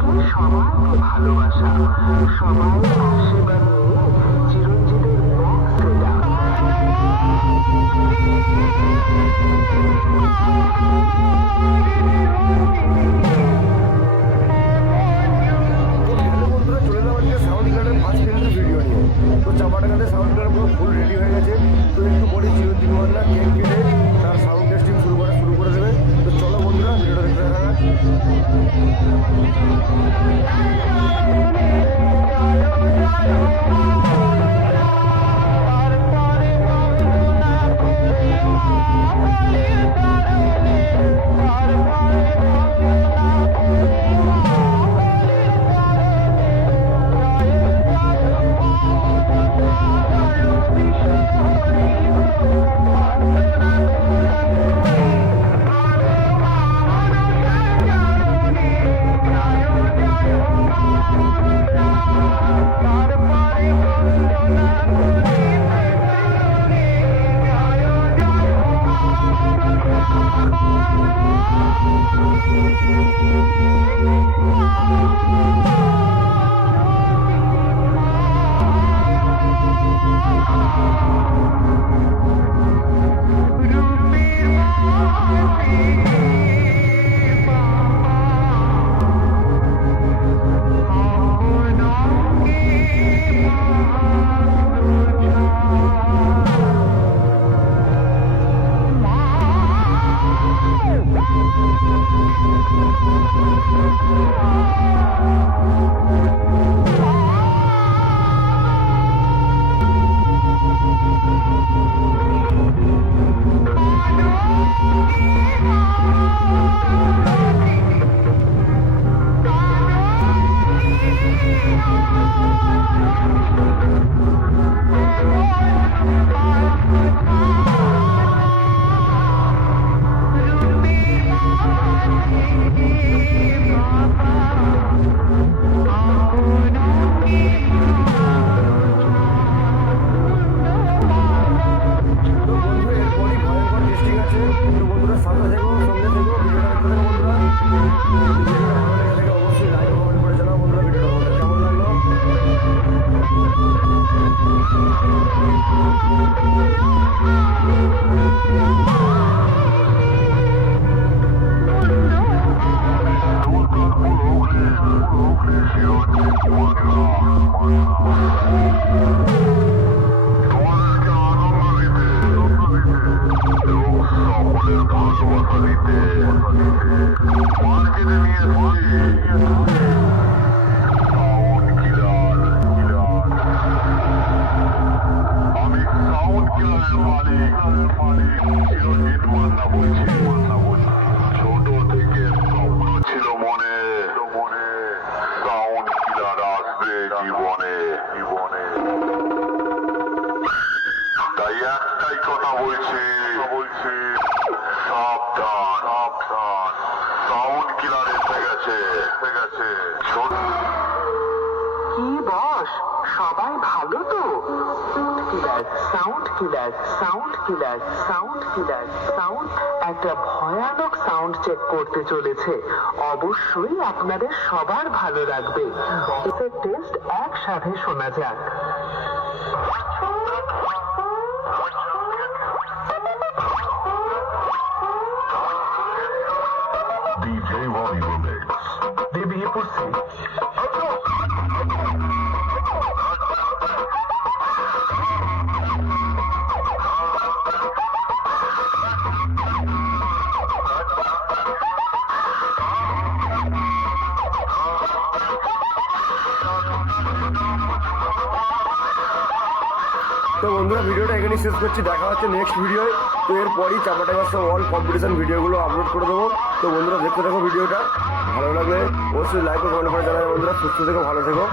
থেকে সবাইকে ভালোবাসা, সবাই আশীর্বাদ নিয়ে চিরঞ্জিতের ব্যাগ সেটা। চলে যাওয়ার দিকে সাউন্ড কার্ডের ফার্স্ট কিন্তু ভিডিও নিয়ে তো চাপাটা কাটে সাউন্ড কার্ড পুরো ফুল রেডি হয়ে গেছে। তো একটু পরে চিরঞ্জিত মান্না কেক কেটে তার সাউন্ড টেস্টিং শুরু করে দেবে। তো চলো বন্ধুরা ভিডিওটা দেখতে দেখা যাক। তাই একটাই কথা বলছি সাবধান সাউন্ড কিলার এসে গেছে। কি বস, সবাই ভালো তো? সাউন্ড কিলার একটা ভয়ানক সাউন্ড চেক করতে চলেছে। অবশ্যই আপনাদের সবার ভালো লাগবে। টেস্ট একসাথে শোনা যাক। DJ Ronnie Remix বেরিয়ে পড়ছি। তো বন্ধুরা ভিডিওটা এখানেই শেষ করছি, দেখা হচ্ছে নেক্সট ভিডিওয়। তো এরপরই চাপাটা গাছটা অল কম্পিটিশন ভিডিওগুলো আপলোড করে দেবো। তো বন্ধুরা দেখতে থাকো ভিডিওটা, ভালো লাগলে অবশ্যই লাইক ও কমেন্ট করে জানাবে। বন্ধুরা সুস্থ থেকো, ভালো থেকো।